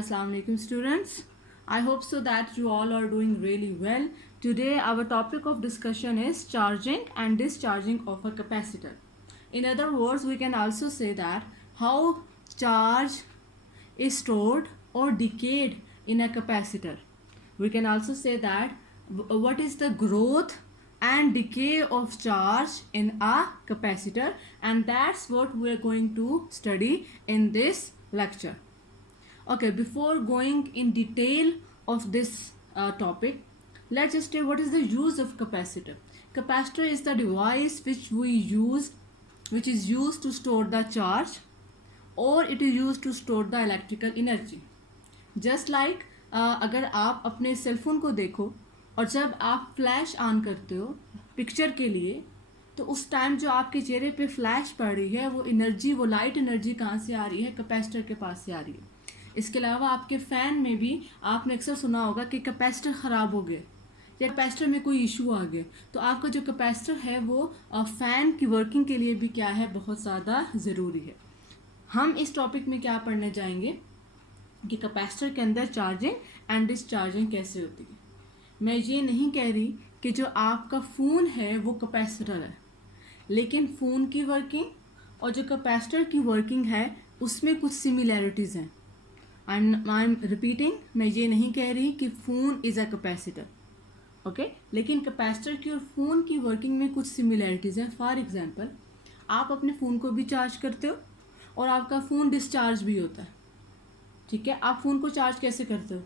Assalamu alaikum students. I hope so that you all are doing really well. Today our topic of discussion is charging and discharging of a capacitor. In other words, we can also say that how charge is stored or decayed in a capacitor. We can also say that what is the growth and decay of charge in a capacitor, and that's what we're going to study in this lecture. Okay, before going in detail of this topic, let's just say what is the use of capacitor. Capacitor is the device which is used to store the charge, or it is used to store the electrical energy. Just like अगर आप अपने cellphone को देखो और जब आप flash on करते हो पिक्चर के लिए, तो उस टाइम जो आपके चेहरे पे फ्लैश पड़ रही है वो एनर्जी, वो लाइट एनर्जी कहाँ से आ रही है? कैपेसिटर के पास से आ रही है. इसके अलावा आपके फ़ैन में भी आपने अक्सर सुना होगा कि कैपेसिटर ख़राब हो गए या कैपेसिटर में कोई इशू आ गए, तो आपका जो कैपेसिटर है वो फ़ैन की वर्किंग के लिए भी क्या है, बहुत ज़्यादा ज़रूरी है. हम इस टॉपिक में क्या पढ़ने जाएंगे कि कैपेसिटर के अंदर चार्जिंग एंड डिस्चार्जिंग कैसे होती है. मैं ये नहीं कह रही कि जो आपका फ़ोन है वो कैपेसिटर है, लेकिन फ़ोन की वर्किंग और जो कैपेसिटर की वर्किंग है उसमें कुछ सिमिलैरिटीज़ हैं. आई एम रिपीटिंग, मैं ये नहीं कह रही कि phone is a capacitor, okay, लेकिन कैपेसिटर की और फ़ोन की वर्किंग में कुछ सिमिलैरिटीज़ हैं. फॉर एग्जांपल, आप अपने फ़ोन को भी चार्ज करते हो और आपका फ़ोन डिस्चार्ज भी होता है. ठीक है, आप फ़ोन को चार्ज कैसे करते हो?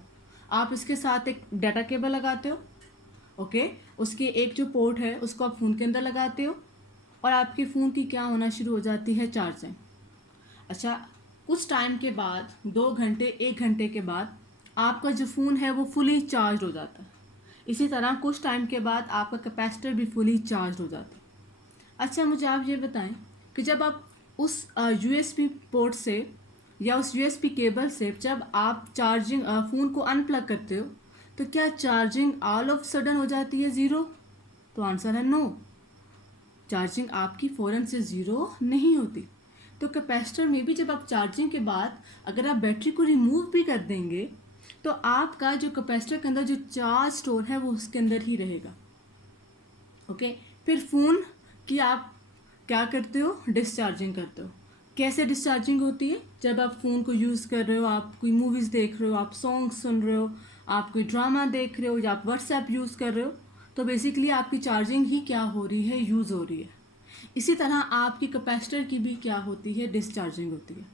आप इसके साथ एक डाटा केबल लगाते हो, ओके, उसके एक जो पोर्ट है उसको आप फ़ोन के अंदर लगाते हो और आपके फ़ोन की क्या होना शुरू हो जाती है? चार्जिंग. अच्छा, कुछ टाइम के बाद, 2 घंटे 1 घंटे के बाद आपका जो फ़ोन है वो फुली चार्ज हो जाता है. इसी तरह कुछ टाइम के बाद आपका कैपेसिटर भी फुली चार्ज हो जाता है. अच्छा, मुझे आप ये बताएं कि जब आप उस USB पोर्ट से या उस USB केबल से जब आप चार्जिंग फ़ोन को अनप्लग करते हो, तो क्या चार्जिंग ऑल ऑफ सडन हो जाती है ज़ीरो? तो आंसर है नो. चार्जिंग आपकी फ़ौरन से ज़ीरो नहीं होती. तो कैपेसिटर में भी जब आप चार्जिंग के बाद अगर आप बैटरी को रिमूव भी कर देंगे तो आपका जो कैपेसिटर के अंदर जो चार्ज स्टोर है वो उसके अंदर ही रहेगा. ओके, फिर फ़ोन की आप क्या करते हो? डिस्चार्जिंग करते हो. कैसे डिस्चार्जिंग होती है? जब आप फ़ोन को यूज़ कर रहे हो, आप कोई मूवीज़ देख रहे हो, आप सॉन्ग सुन रहे हो, आप कोई ड्रामा देख रहे हो या आप व्हाट्सएप यूज़ कर रहे हो, तो बेसिकली आपकी चार्जिंग ही क्या हो रही है? यूज़ हो रही है. इसी तरह आपकी कैपेसिटर की भी क्या होती है? डिस्चार्जिंग होती है.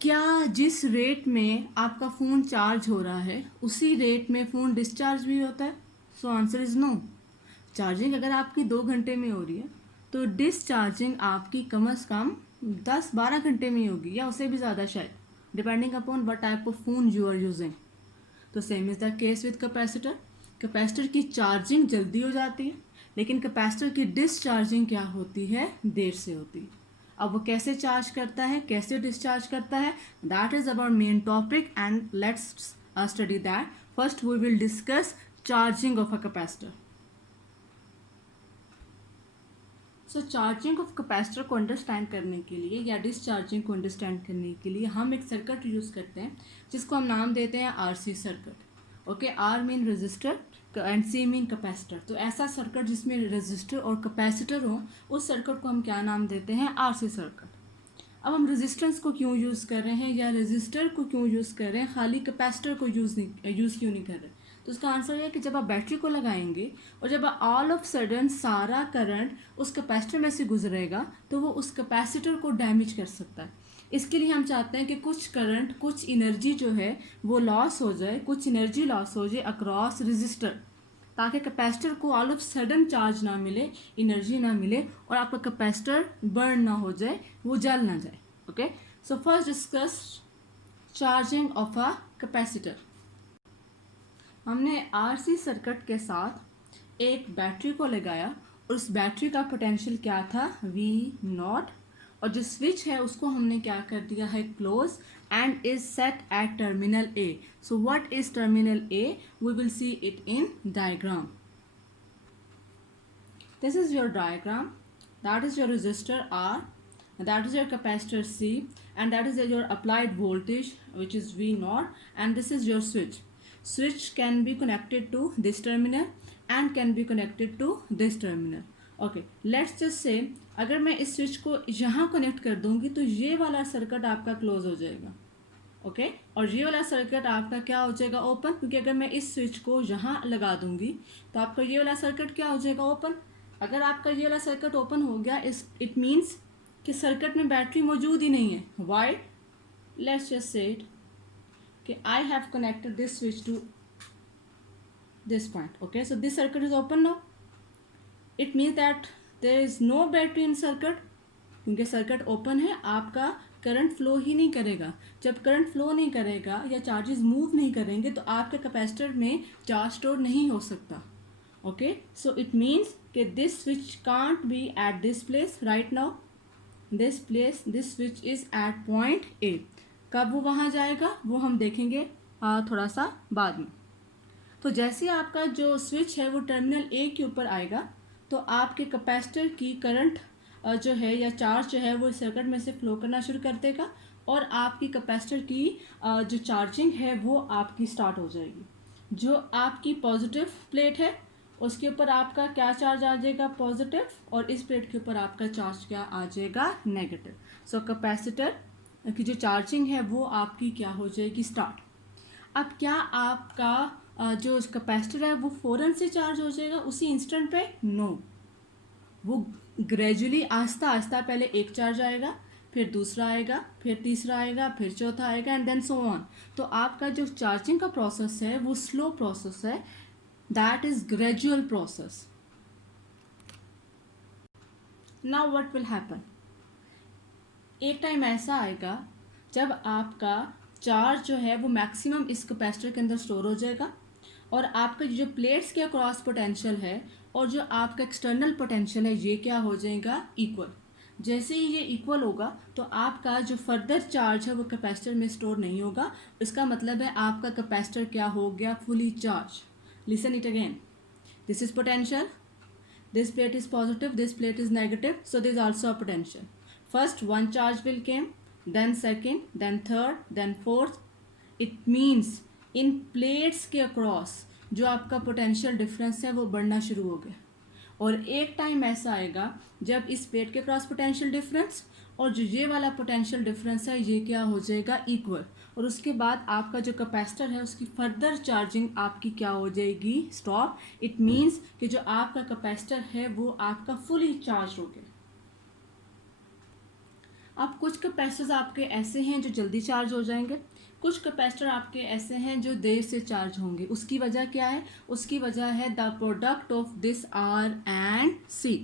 क्या जिस रेट में आपका फ़ोन चार्ज हो रहा है उसी रेट में फ़ोन डिस्चार्ज भी होता है? So answer is no. Charging अगर आपकी 2 घंटे में हो रही है तो डिस्चार्जिंग आपकी कम से कम 10-12 घंटे में होगी या उससे भी ज़्यादा शायद, depending upon what type of phone you are using. तो same is the case with capacitor. Capacitor की चार्जिंग जल्दी हो जाती है, लेकिन कैपेसिटर की डिस्चार्जिंग क्या होती है? देर से होती है. अब वो कैसे चार्ज करता है, कैसे डिस्चार्ज करता है, that is our main topic and let's study that. First we will discuss charging of a capacitor. So charging of capacitor को अंडरस्टैंड करने के लिए या डिस्चार्जिंग को अंडरस्टैंड करने के लिए हम एक सर्किट यूज़ करते हैं जिसको हम नाम देते हैं RC circuit. Okay, R mean register and C mean capacitor. तो ऐसा सर्किट जिसमें रजिस्टर और कैपेसिटर हो, उस सर्किट को हम क्या नाम देते हैं? RC circuit. अब हम रेजिस्टेंस को क्यों यूज़ कर रहे हैं या रजिस्टर को क्यों यूज़ कर रहे हैं, खाली कैपेसिटर को यूज़ क्यों नहीं कर रहे? तो उसका आंसर है कि जब आप बैटरी को लगाएंगे और जब ऑल ऑफ सडन सारा करंट उस कैपेसिटर में से गुजरेगा तो वो उस कैपेसिटर को डैमेज कर सकता है. इसके लिए हम चाहते हैं कि कुछ करंट, कुछ एनर्जी जो है वो लॉस हो जाए, कुछ एनर्जी लॉस हो जाए अक्रॉस रजिस्टर, ताकि कैपेसिटर को ऑल ऑफ सडन चार्ज ना मिले, एनर्जी ना मिले और आपका कैपेसिटर बर्न ना हो जाए, वो जल ना जाए. Okay, so first discuss charging of a capacitor. हमने RC सर्किट के साथ एक बैटरी को लगाया और उस बैटरी का पोटेंशियल क्या था? V0, और जो स्विच है उसको हमने क्या कर दिया है? Close, and is set at terminal A. So what is terminal A? We will see it in diagram. This is your diagram. That is your resistor R. that is your capacitor C, and that is your applied voltage, which is V naught, and this is your switch. Switch can be connected to this terminal and can be connected to this terminal. Okay, let's just से अगर मैं इस switch को यहाँ connect कर दूंगी तो ये वाला सर्किट आपका क्लोज हो जाएगा. ओके और ये वाला सर्किट आपका क्या हो जाएगा, ओपन, क्योंकि अगर मैं इस स्विच को यहाँ लगा दूंगी तो आपका ये वाला सर्किट क्या हो जाएगा, ओपन. अगर आपका ये वाला सर्किट ओपन हो गया, इट मीन्स कि सर्किट में बैटरी मौजूद ही नहीं है. Why? Let's just say it कि I have connected this switch to this point. Okay, so this circuit is open now. It means that there is no battery in circuit, क्योंकि circuit open है. आपका current flow ही नहीं करेगा. जब current flow नहीं करेगा या चार्जेस मूव नहीं करेंगे तो आपके कैपेसिटर में चार्ज स्टोर नहीं हो सकता. ओके, सो इट मीन्स कि this switch can't be at this place right now. This switch is at point A. कब वो वहाँ जाएगा वो हम देखेंगे थोड़ा सा बाद में. तो जैसे आपका जो स्विच है वो टर्मिनल ए के ऊपर आएगा तो आपके कैपेसिटर की करंट जो है या चार्ज जो है वो सर्किट में से फ्लो करना शुरू कर देगा और आपकी कैपेसिटर की जो चार्जिंग है वो आपकी स्टार्ट हो जाएगी. जो आपकी पॉजिटिव प्लेट है उसके ऊपर आपका क्या चार्ज आ जाएगा, पॉजिटिव, और इस प्लेट के ऊपर आपका चार्ज क्या आ जाएगा, नेगेटिव. सो कैपेसिटर की जो चार्जिंग है वो आपकी क्या हो जाएगी, स्टार्ट. अब क्या आपका जो कैपेसिटर है वो फ़ौरन से चार्ज हो जाएगा उसी इंस्टेंट पे? नो, वो ग्रेजुअली आहिस्ता आहिस्ता पहले एक चार्ज आएगा, फिर दूसरा आएगा, फिर तीसरा आएगा, फिर चौथा आएगा, एंड देन सो ऑन. तो आपका जो चार्जिंग का प्रोसेस है वो स्लो प्रोसेस है, that is gradual process. Now what will happen, एक टाइम ऐसा आएगा जब आपका चार्ज जो है वो मैक्सिमम इस कैपेसिटर के अंदर स्टोर हो जाएगा और आपका जो प्लेट्स के अक्रॉस पोटेंशियल है और जो आपका एक्सटर्नल पोटेंशियल है ये क्या हो जाएगा, इक्वल. जैसे ही ये इक्वल होगा तो आपका जो फर्दर चार्ज है वो कैपेसिटर में स्टोर नहीं होगा. इसका मतलब है आपका कैपेसिटर क्या हो गया, fully charge. Listen it again, this is potential, this plate is positive, this plate is negative, so this also a potential. First one charge will came, then second, then third, then fourth. It means in plates के across जो आपका potential difference है वो बढ़ना शुरू हो गया और एक टाइम ऐसा आएगा जब इस प्लेट के अक्रॉस पोटेंशियल डिफरेंस और जो ये वाला पोटेंशियल डिफरेंस है ये क्या हो जाएगा, इक्वल. और उसके बाद आपका जो कैपेसिटर है उसकी फर्दर चार्जिंग आपकी क्या हो जाएगी, स्टॉप. इट मीन्स कि जो आपका कैपेसिटर है वो आपका फुली चार्ज हो गया. अब कुछ कैपेसिटर्स आपके ऐसे हैं जो जल्दी चार्ज हो जाएंगे, कुछ कैपेसिटर आपके ऐसे हैं जो देर से चार्ज होंगे. उसकी वजह क्या है, उसकी वजह है the product of this R and C.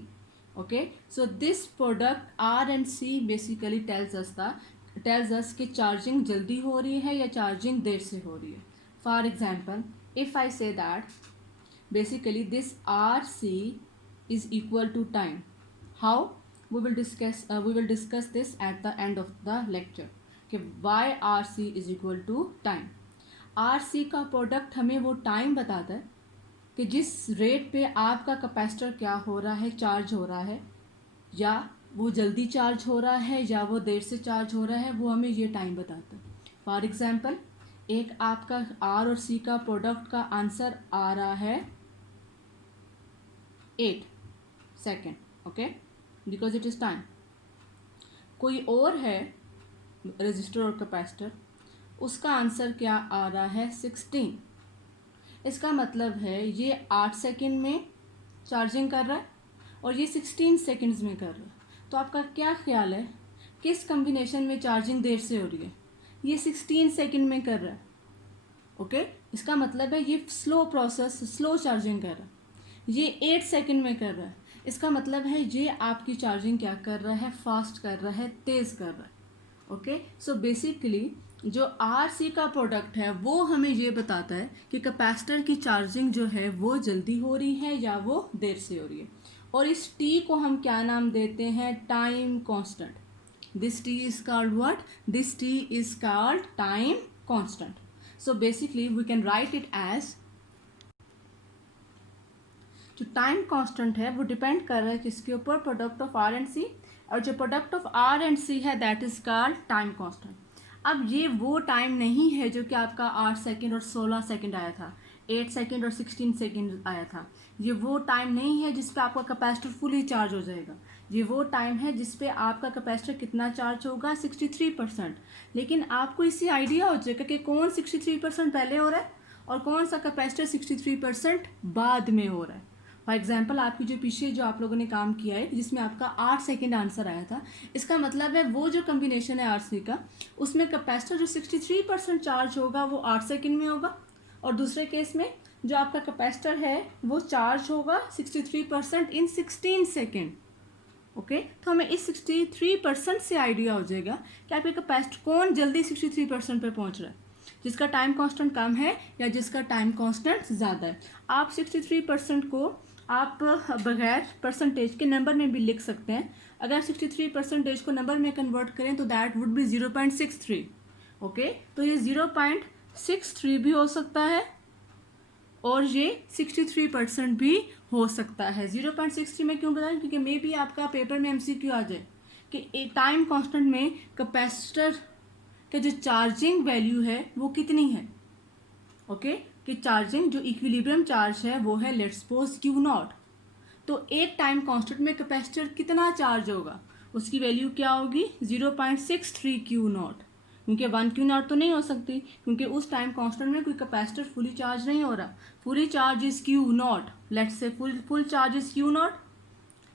Okay, so this product R and C basically tells us कि चार्जिंग जल्दी हो रही है या चार्जिंग देर से हो रही है. For example, if I say that basically this R C is equal to time. How? we will discuss this at the end of the lecture कि why RC is equal to time. RC का product हमें वो time बताता है कि जिस rate पे आपका कैपेसिटर क्या हो रहा है, चार्ज हो रहा है, या वो जल्दी चार्ज हो रहा है या वो देर से चार्ज हो रहा है, वो हमें ये टाइम बताता है. फॉर एग्जांपल, एक आपका R और C का प्रोडक्ट का आंसर आ रहा है 8 second. Okay, because it is time. कोई और है रजिस्टर और कैपेसिटर, उसका आंसर क्या आ रहा है 16. इसका मतलब है ये 8 सेकेंड में चार्जिंग कर रहा है और ये 16 सेकेंड्स में कर रहा है. तो आपका क्या ख्याल है किस कम्बिनेशन में चार्जिंग देर से हो रही है? ये 16 सेकेंड में कर रहा है. ओके, इसका मतलब है ये स्लो प्रोसेस, स्लो चार्जिंग कर रहा है. ये 8 सेकेंड में कर रहा है, इसका मतलब है ये आपकी चार्जिंग क्या कर रहा है, फास्ट कर रहा है, तेज़ कर रहा है. ओके, सो बेसिकली जो आर सी का प्रोडक्ट है वो हमें ये बताता है कि कैपेसिटर की चार्जिंग जो है वो जल्दी हो रही है या वो देर से हो रही है. और इस टी को हम क्या नाम देते हैं, time constant. This T is called what, this T is called time constant. So basically we can write it as, जो टाइम कांस्टेंट है वो डिपेंड कर रहा है किसके ऊपर, product of R and C. और जो product of R and C है that is called time constant. अब ये वो टाइम नहीं है जो कि आपका 8 सेकेंड और 16 सेकेंड आया था, 8 सेकेंड और 16 सेकेंड आया था। ये वो टाइम नहीं है जिस पे आपका कैपेसिटर फुली चार्ज हो जाएगा। ये वो टाइम है जिस पे आपका कैपेसिटर कितना चार्ज होगा, 63%। लेकिन आपको इससे आइडिया हो जाएगा कि कौन 63% पहले हो रहा है और कौन सा कैपेसिटर 63% बाद में हो रहा है। फॉर एग्जाम्पल आपकी जो पीछे जो आप लोगों ने काम किया है जिसमें आपका 8 सेकेंड आंसर आया था, इसका मतलब है वो जो कम्बिनेशन है आर सी का, उसमें कैपेसिटर जो 63% चार्ज होगा वो 8 सेकेंड में होगा, और दूसरे केस में जो आपका कैपेसिटर है वो चार्ज होगा 63% इन 16 सेकेंड। ओके, तो हमें इस 63% से आइडिया हो जाएगा कि आपके कैपेसिटर कौन जल्दी 63% पे पहुंच रहा है, जिसका टाइम कांस्टेंट कम है या जिसका टाइम कांस्टेंट ज़्यादा है। आप 63% को आप बगैर परसेंटेज के नंबर में भी लिख सकते हैं। अगर 63% को नंबर में कन्वर्ट करें तो दैट वुड बी 0.63। ओके, तो ये 0.63 भी हो सकता है और ये 63% भी हो सकता है। 0.63 में क्यों बताएं, क्योंकि मे बी आपका पेपर में MCQ आ जाए कि टाइम कांस्टेंट में कैपेसिटर का जो चार्जिंग वैल्यू है वो कितनी है। ओके, कि चार्जिंग जो इक्विलिब्रियम चार्ज है वो है लेट्स सपोज Q0। तो एक टाइम कांस्टेंट में कैपेसिटर कितना चार्ज होगा, उसकी वैल्यू क्या होगी, 0.63 Q0। क्योंकि 1 Q0 तो नहीं हो सकती, क्योंकि उस टाइम कांस्टेंट में कोई कैपेसिटर फुली चार्ज नहीं हो रहा। Fully charge is Q0, let's say full charge is Q0,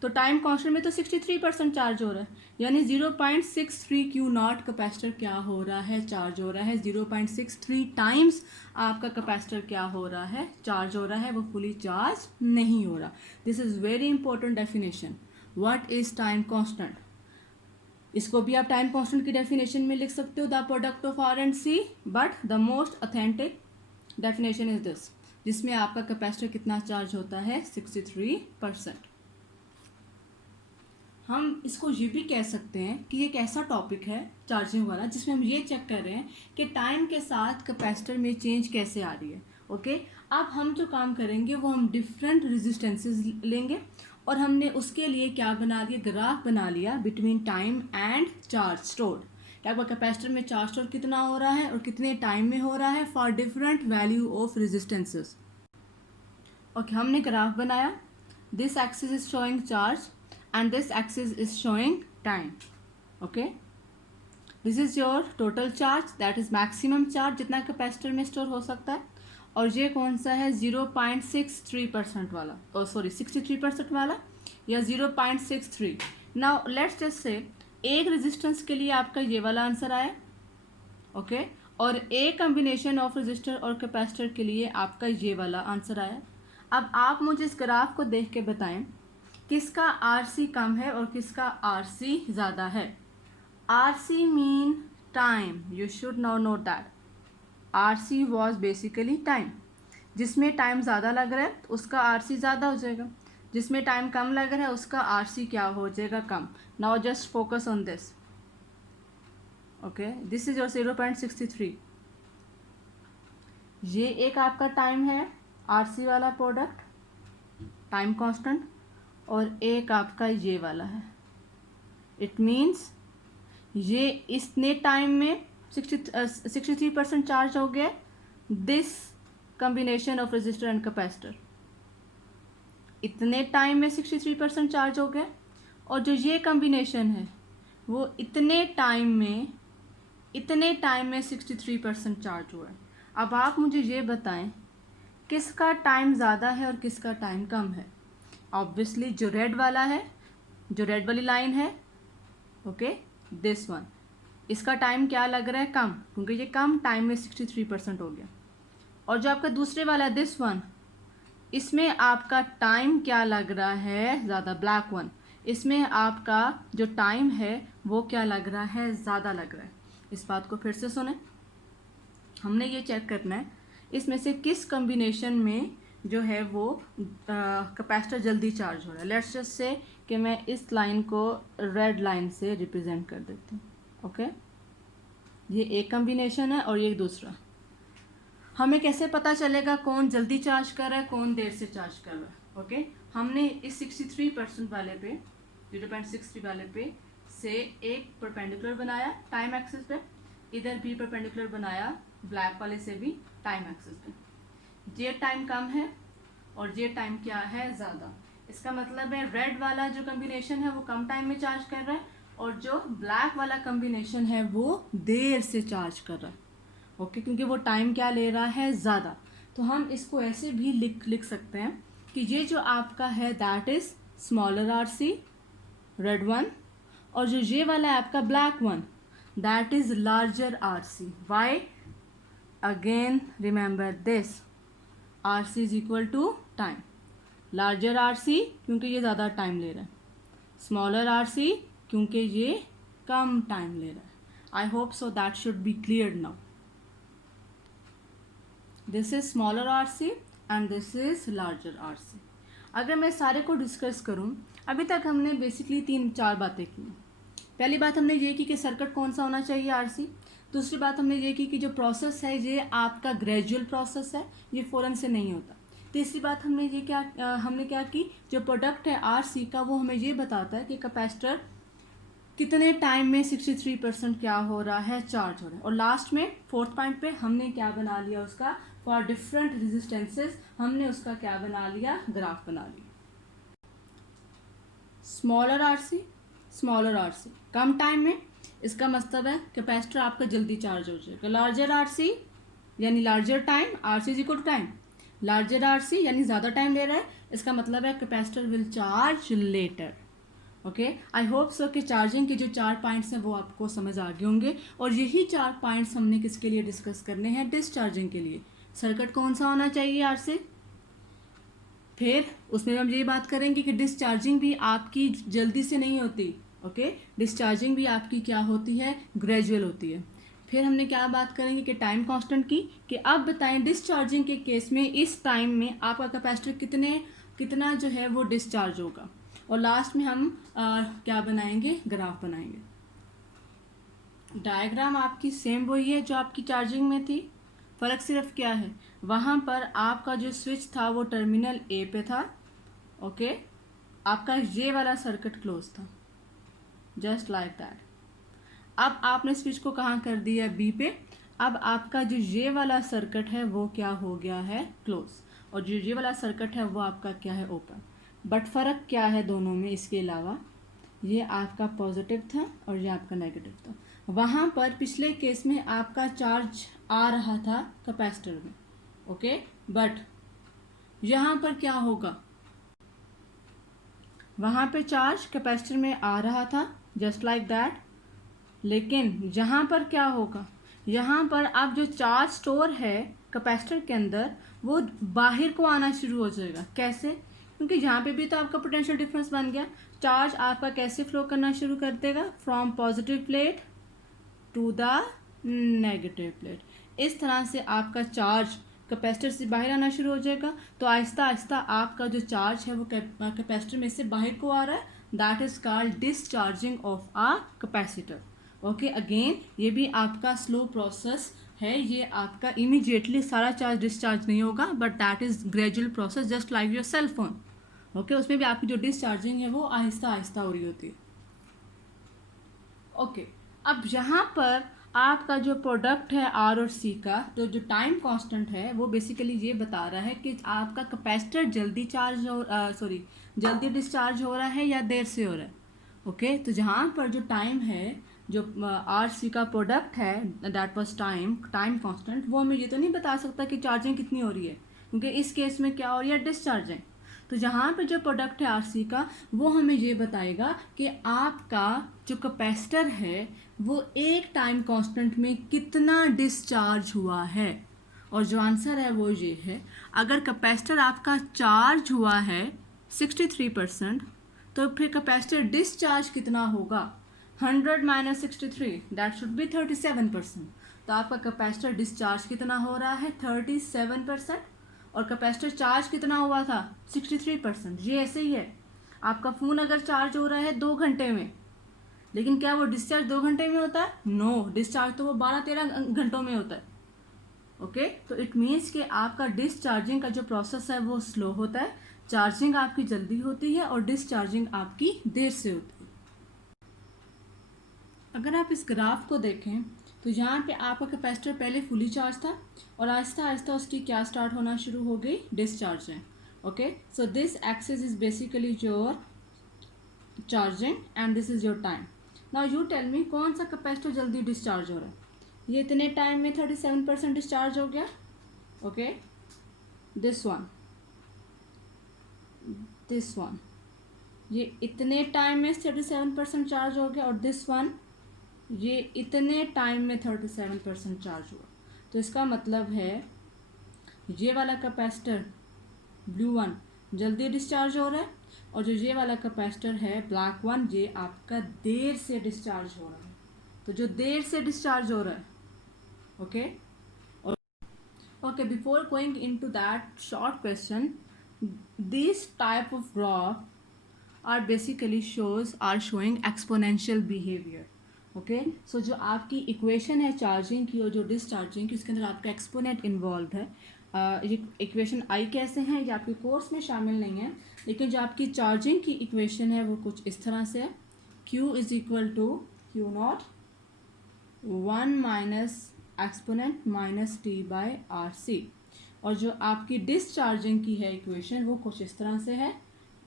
तो टाइम कांस्टेंट में तो 63% चार्ज हो रहा है, यानी 0.63 Q0 कैपेसिटर क्या हो रहा है, चार्ज हो रहा है। 0.63 टाइम्स आपका कैपेसिटर क्या हो रहा है, चार्ज हो रहा है, वो फुली चार्ज नहीं हो रहा। This is very important definition. What is time constant, इसको भी आप टाइम कांस्टेंट की डेफिनेशन में लिख सकते हो, the product of R and C, but the most authentic definition is this, जिसमें आपका कैपेसिटर कितना चार्ज होता है, 63%। हम इसको ये भी कह सकते हैं कि एक ऐसा टॉपिक है चार्जिंग वाला जिसमें हम ये चेक कर रहे हैं कि टाइम के साथ कैपेसिटर में चेंज कैसे आ रही है। ओके, अब हम जो काम करेंगे वो हम डिफरेंट रेजिस्टेंसेस लेंगे और हमने उसके लिए क्या बना लिया, ग्राफ बना लिया between time and charge store. क्या कैपेसिटर में चार्ज स्टोर कितना हो रहा है और कितने टाइम में हो रहा है for different value of resistances. Okay, हमने ग्राफ बनाया, this axis is showing charge and this axis is showing time. Okay, this is your total charge, that is maximum charge जितना कैपेसिटर में स्टोर हो सकता है, और ये कौन सा है, 0.63% वाला, और सॉरी 63% वाला या 0.63। नाउ लेट्स जस्ट से एक रेजिस्टेंस के लिए आपका ये वाला आंसर आया। ओके, और एक कम्बिनेशन ऑफ रेजिस्टर और कैपेसिटर के लिए आपका ये वाला आंसर आया। अब आप मुझे इस ग्राफ को देख के बताएं किसका RC कम है और किसका RC ज़्यादा है। RC mean time, you should now note that RC was basically time. जिसमें टाइम ज़्यादा लग रहा है तो उसका RC ज़्यादा हो जाएगा, जिसमें टाइम कम लग रहा है उसका RC क्या हो जाएगा, कम। Now just focus on this. Okay, this is your 0.63। ये एक आपका टाइम है RC वाला प्रोडक्ट, टाइम कांस्टेंट, और एक आपका ये वाला है। इट मीन्स ये इतने टाइम में 63% चार्ज हो गया, this combination of resistor and capacitor. इतने टाइम में 63% चार्ज हो गया, और जो ये कम्बिनेशन है वो इतने टाइम में 63% चार्ज हुआ है। अब आप मुझे ये बताएं किसका टाइम ज़्यादा है और किसका टाइम कम है। ऑब्वियसली जो रेड वाला है, जो रेड वाली लाइन है, ओके, दिस वन, इसका टाइम क्या लग रहा है, कम, क्योंकि ये कम टाइम में 63% हो गया। और जो आपका दूसरे वाला है दिस वन, इसमें आपका टाइम क्या लग रहा है, ज़्यादा, ब्लैक वन, इसमें आपका जो टाइम है वो क्या लग रहा है, ज़्यादा लग रहा है। इस बात को फिर से सुने, हमने ये चेक करना है इसमें से किस कम्बिनेशन में जो है वो कैपेसिटर जल्दी चार्ज हो रहा है। लेट्स जस्ट से कि मैं इस लाइन को रेड लाइन से रिप्रेजेंट कर देती हूँ। ओके, ये एक कम्बिनेशन है और ये दूसरा। हमें कैसे पता चलेगा कौन जल्दी चार्ज कर रहा है, कौन देर से चार्ज कर रहा है। ओके, हमने इस 63% वाले पे 0.63 वाले पे से एक परपेंडिकुलर बनाया टाइम एक्सिस पे, इधर भी परपेंडिकुलर बनाया ब्लैक वाले से भी टाइम एक्सिस पे। जे टाइम कम है और जे टाइम क्या है ज़्यादा। इसका मतलब है रेड वाला जो कम्बिनेशन है वो कम टाइम में चार्ज कर रहा है और जो ब्लैक वाला कम्बिनेशन है वो देर से चार्ज कर रहा है। ओके, क्योंकि वो टाइम क्या ले रहा है, ज़्यादा। तो हम इसको ऐसे भी लिख सकते हैं कि ये जो आपका है that is smaller R C, red one, और जो ये वाला है आपका black one that is larger R C. Why? Again remember this, R C is equal to time. Larger R C क्योंकि ये ज़्यादा टाइम ले रहा है, स्मॉलर आर सी क्योंकि ये कम टाइम ले रहा है। I hope so that should be clear now. This is smaller R C and this is larger R C. अगर मैं सारे को डिस्कस करूं, अभी तक हमने बेसिकली 3-4 बातें की। पहली बात हमने ये की कि सर्किट कौन सा होना चाहिए, आर सी। दूसरी बात हमने ये की कि जो प्रोसेस है ये आपका ग्रेजुअल प्रोसेस है, ये फ़ौरन से नहीं होता। तीसरी बात हमने क्या की, जो प्रोडक्ट है आर सी का वो हमें ये बताता है कि कैपेसिटर कितने टाइम में 63% क्या हो रहा है, चार्ज हो रहा है। और लास्ट में फोर्थ पॉइंट पे हमने क्या बना लिया, उसका फॉर डिफरेंट रेजिस्टेंसेस हमने उसका क्या बना लिया, ग्राफ बना लिया। स्मॉलर आर सी कम टाइम में, इसका मतलब है कैपेसिटर आपका जल्दी चार्ज हो जाएगा। लार्जर आर सी यानी larger time, R C is equal to time. Larger R C यानी ज़्यादा टाइम ले रहा है, इसका मतलब है capacitor will charge later. Okay, I hope so कि चार्जिंग के जो 4 पॉइंट्स हैं वो आपको समझ आ गए होंगे। और यही 4 पॉइंट्स हमने किसके लिए डिस्कस करने हैं, डिस्चार्जिंग के लिए। सर्किट कौन सा होना चाहिए आर से, फिर उसमें हम ये बात करेंगे कि डिस्चार्जिंग भी आपकी जल्दी से नहीं होती। ओके, डिस्चार्जिंग भी आपकी क्या होती है, ग्रेजुअल होती है। फिर हमने क्या बात करेंगे कि टाइम कांस्टेंट की, कि अब बताएं डिस्चार्जिंग के केस में इस टाइम में आपका कैपेसिटर कितना जो है वो डिस्चार्ज होगा। और लास्ट में हम क्या बनाएंगे, ग्राफ बनाएंगे। डायग्राम आपकी सेम वही है जो आपकी चार्जिंग में थी, फ़र्क सिर्फ क्या है, वहाँ पर आपका जो स्विच था वो टर्मिनल ए पे था। ओके, आपका ये वाला सर्किट क्लोज था, जस्ट लाइक दैट। अब आपने स्विच को कहाँ कर दिया, बी पे। अब आपका जो ये वाला सर्किट है वो क्या हो गया है, क्लोज, और जो ये वाला सर्किट है वो आपका क्या है, ओपन। बट फ़र्क क्या है दोनों में, इसके अलावा ये आपका पॉजिटिव था और ये आपका नेगेटिव था। वहाँ पर पिछले केस में आपका चार्ज आ रहा था कैपेसिटर में, ओके, बट यहाँ पर क्या होगा, वहाँ पे चार्ज कैपेसिटर में आ रहा था जस्ट लाइक दैट, लेकिन यहाँ पर क्या होगा, यहाँ पर अब जो चार्ज स्टोर है कैपेसिटर के अंदर वो बाहर को आना शुरू हो जाएगा। कैसे, क्योंकि यहाँ पे भी तो आपका पोटेंशियल डिफरेंस बन गया। चार्ज आपका कैसे फ्लो करना शुरू कर देगा, from positive plate to the negative plate. इस तरह से आपका चार्ज कैपेसिटर से बाहर आना शुरू हो जाएगा। तो आहिस्ता आहिस्ता आपका जो चार्ज है वो कैपेसिटर में से बाहर को आ रहा है, that is called discharging of a capacitor. Okay, again ये भी आपका स्लो प्रोसेस है, ये आपका इमीडिएटली सारा चार्ज डिस्चार्ज नहीं होगा, but that is gradual process just like your cell phone. Okay, उसमें भी आपकी जो डिस्चार्जिंग है वो आहिस्ता आहिस्ता हो रही होती है। ओके, अब यहाँ पर आपका जो प्रोडक्ट है आर और सी का जो टाइम कांस्टेंट है वो बेसिकली ये बता रहा है कि आपका कैपेसिटर जल्दी डिस्चार्ज हो रहा है या देर से हो रहा है। ओके, तो जहाँ पर जो टाइम है, जो आर सी का प्रोडक्ट है दैट वाज टाइम कांस्टेंट, वो हमें ये तो नहीं बता सकता कि चार्जिंग कितनी हो रही है, क्योंकि इस केस में क्या हो रही है, डिस्चार्जिंग। तो जहाँ पे जो प्रोडक्ट है आर सी का वो हमें ये बताएगा कि आपका जो कैपेसिटर है वो एक टाइम कांस्टेंट में कितना डिस्चार्ज हुआ है। और जो आंसर है वो ये है, अगर कैपेसिटर आपका चार्ज हुआ है 63%, तो फिर कैपेसिटर डिस्चार्ज कितना होगा, 100 माइनस 63 दैट शुड बी 37%। तो आपका कैपेसिटर डिस्चार्ज कितना हो रहा है, 37%, और कैपेसिटर चार्ज कितना हुआ था, 63%। ये ऐसे ही है, आपका फ़ोन अगर चार्ज हो रहा है 2 घंटे में, लेकिन क्या वो डिस्चार्ज 2 घंटे में होता है, नो, डिस्चार्ज तो वो 12-13 घंटों में होता है। ओके, तो इट मीन्स कि आपका डिसचार्जिंग का जो प्रोसेस है वो स्लो होता है, चार्जिंग आपकी जल्दी होती है और डिसचार्जिंग आपकी देर से होती है। अगर आप इस ग्राफ को देखें तो यहाँ पे आपका कैपेसिटर पहले फुली चार्ज था और आहिस्ता आहिस्ता उसकी क्या स्टार्ट होना शुरू हो गई, discharging. Okay, so this axis is basically your charging and this is your time. Now you tell me कौन सा कैपेसिटर जल्दी डिस्चार्ज हो रहा है? ये इतने टाइम में 37% डिस्चार्ज हो गया। ओके, दिस वन ये इतने टाइम में 37% चार्ज हो गया और दिस वन ये इतने टाइम में 37% चार्ज हुआ। तो इसका मतलब है ये वाला कैपेसिटर ब्लू वन जल्दी डिस्चार्ज हो रहा है और जो ये वाला कैपेसिटर है ब्लैक वन ये आपका देर से डिस्चार्ज हो रहा है। तो जो देर से डिस्चार्ज हो रहा है, okay okay, before going into that short question, these type of graph are basically showing exponential behavior. Okay, so जो आपकी इक्वेशन है चार्जिंग की और जो डिसचार्जिंग की, उसके अंदर आपका एक्सपोनेंट इन्वॉल्व है। ये इक्वेशन आई कैसे हैं ये आपके कोर्स में शामिल नहीं है, लेकिन जो आपकी चार्जिंग की इक्वेशन है वो कुछ इस तरह से है। Q is equal to Q naught 1 minus exponent minus T by R C. और जो आपकी डिसचार्जिंग की है इक्वेशन वो कुछ इस तरह से है,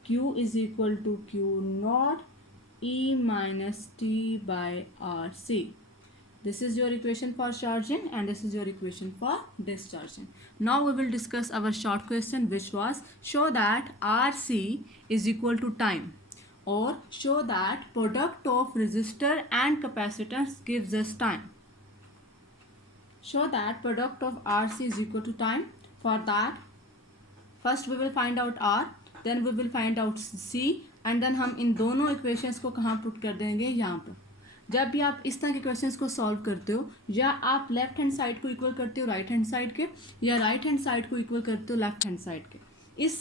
Q is equal to Q naught E minus T by RC. This is your equation for charging and this is your equation for discharging. Now we will discuss our short question, which was show that RC is equal to time, or show that product of resistor and capacitance gives us time. Show that product of RC is equal to time. For that, first we will find out R, then we will find out C, and then हम इन दोनों equations को कहाँ put कर देंगे, यहाँ पर। जब भी आप इस तरह के क्वेश्चंस को सॉल्व करते हो, या आप लेफ्ट हैंड साइड को इक्वल करते हो राइट हैंड साइड के, या राइट हैंड साइड को इक्वल करते हो लेफ्ट हैंड साइड के। इस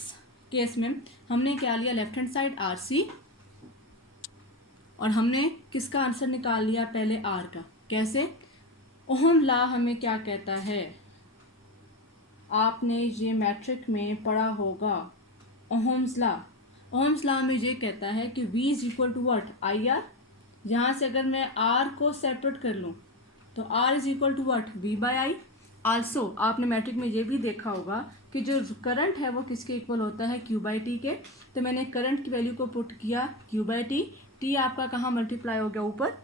केस में हमने क्या लिया, left hand side R C, और हमने किसका आंसर निकाल लिया, पहले आर का। कैसे? ओहम लॉ हमें क्या कहता है, आपने ये मैट्रिक में पढ़ा होगा, ओहम्स लॉ। ओहम्स लॉ में ये कहता है कि V is equal to what, I R. यहाँ से अगर मैं R को सेपरेट कर लूँ तो R is equal to what, V by I. Also आपने मैट्रिक में ये भी देखा होगा कि जो करंट है वो किसके इक्वल होता है, Q बाई टी के। तो मैंने करंट की वैल्यू को पुट किया Q बाई टी, टी आपका कहाँ मल्टीप्लाई हो गया, ऊपर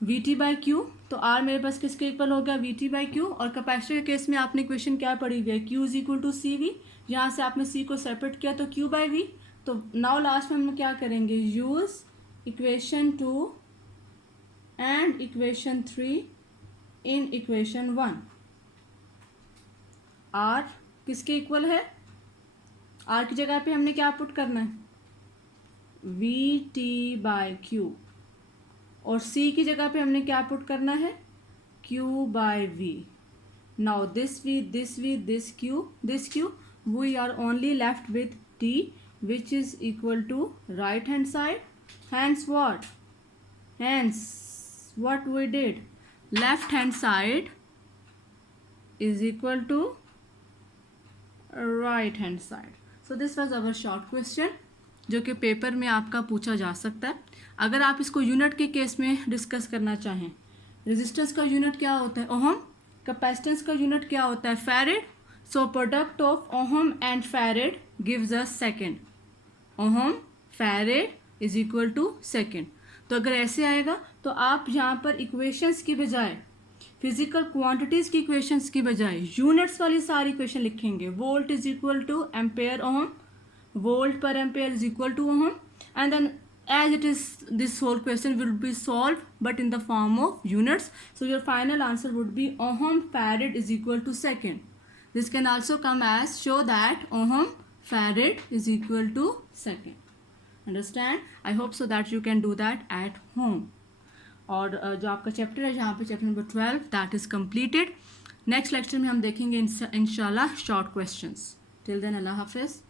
वी टी बाई क्यू। तो R मेरे पास किसके इक्वल हो गया, वी टी बाई क्यू। और कैपेसिटर के केस में आपने इक्वेशन क्या पढ़ी हुई है, Q is equal to C V. यहाँ से आपने C को सेपरेट किया तो Q बाई वी। तो नाउ लास्ट में हम क्या करेंगे, use equation 2 and equation 3 in equation 1। R किसके इक्वल है, आर की जगह पे हमने क्या पुट करना है, वी टी बाय क्यू, और सी की जगह पे हमने क्या पुट करना है, Q by V. Now this V this V this Q, V are only left with T, which is equal to right hand side. Hence what? Hence what we did? Left hand side is equal to right hand side. So this was our short question जो कि paper में आपका पूछा जा सकता है। अगर आप इसको यूनिट के केस में डिस्कस करना चाहें, रेजिस्टेंस का यूनिट क्या होता है, ओहम। कैपेसिटेंस का यूनिट क्या होता है, farad. So product of ohm and farad gives us second. Ohm farad is equal to second. तो अगर ऐसे आएगा तो आप यहाँ पर इक्वेशंस की बजाय, फिजिकल क्वांटिटीज़ की इक्वेशंस की बजाय यूनिट्स वाली सारी इक्वेशन लिखेंगे। Volt is equal to ampere ohm, volt पर ampere is equal to ohm, and then as it is this whole question will be solved but in the form of units. So your final answer would be ohm farad is equal to second. This can also come as show that ohm farad is equal to second. Understand? I hope so that you can do that at home. और जो आपका chapter है जहाँ पे chapter number 12 that is completed. Next lecture में हम देखेंगे इंशाल्लाह शॉर्ट क्वेश्चंस. टिल देन अल्लाह हाफिज़.